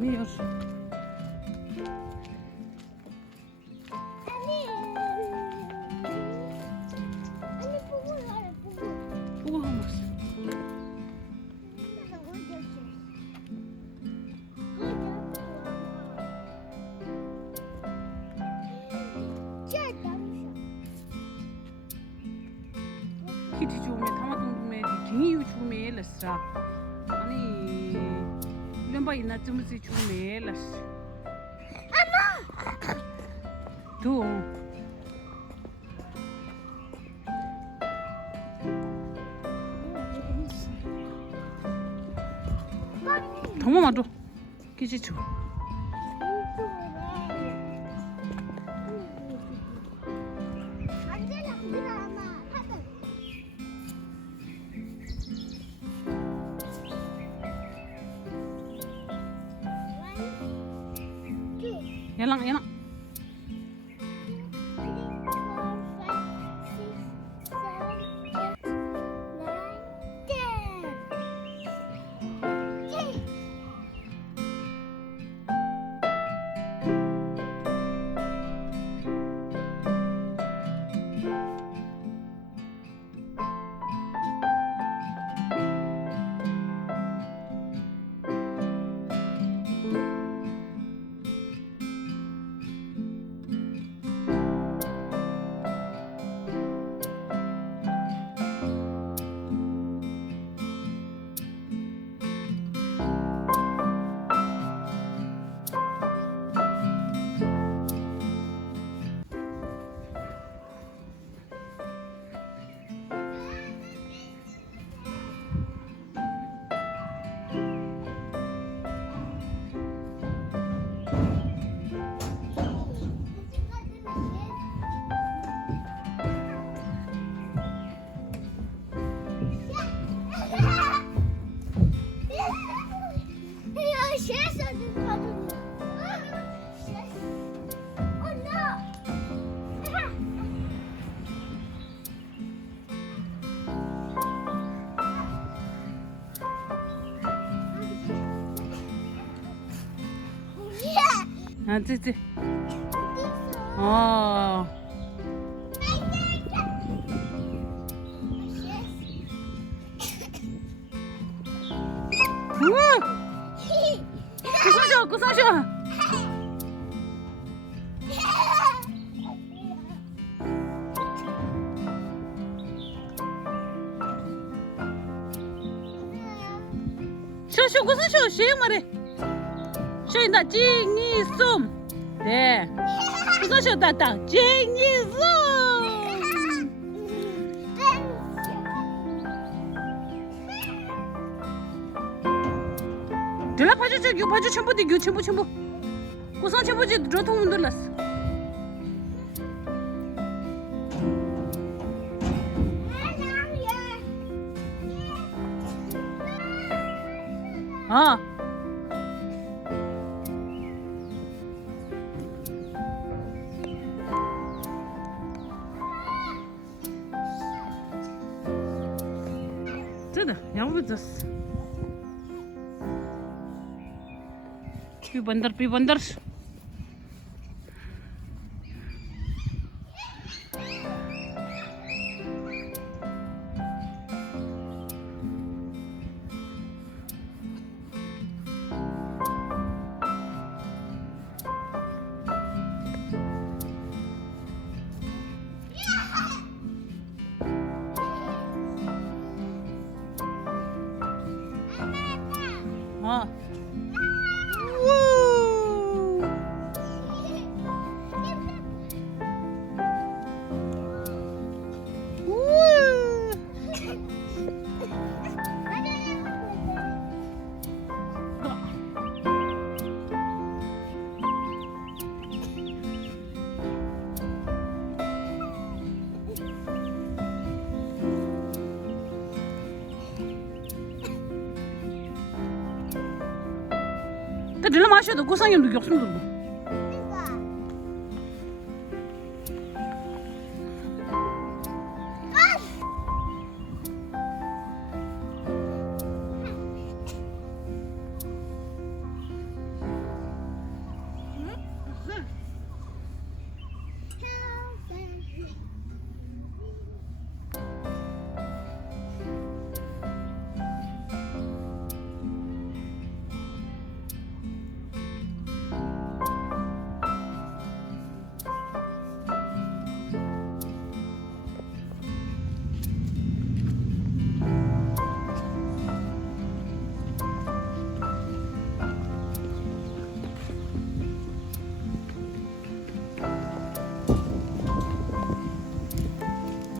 Ne 보고 하고 있어. 키티 죽으면 타마동 죽으면 딩이 죽으면 엘라스라. 아니 렘바 있나 쯤지 죽으면 엘라스. 아마. 도. 정말 맞아. 기지죠. Yalang, yalang. 아, 찌찌. 어. 구사셔, 구사셔. 쇼쇼 구사셔, 시행 말해. 쇼인다 찡이 쏨. 네. 구사셔 따따 찡이 쏨. 들라 파주 저기 파주 첨부디 교 첨부 첨부. 구사 첨부지 로통 문들랐어. 아. 저다 양부졌어. 피 번들. 아. 들려 마셔도 고상염도 없음 들고.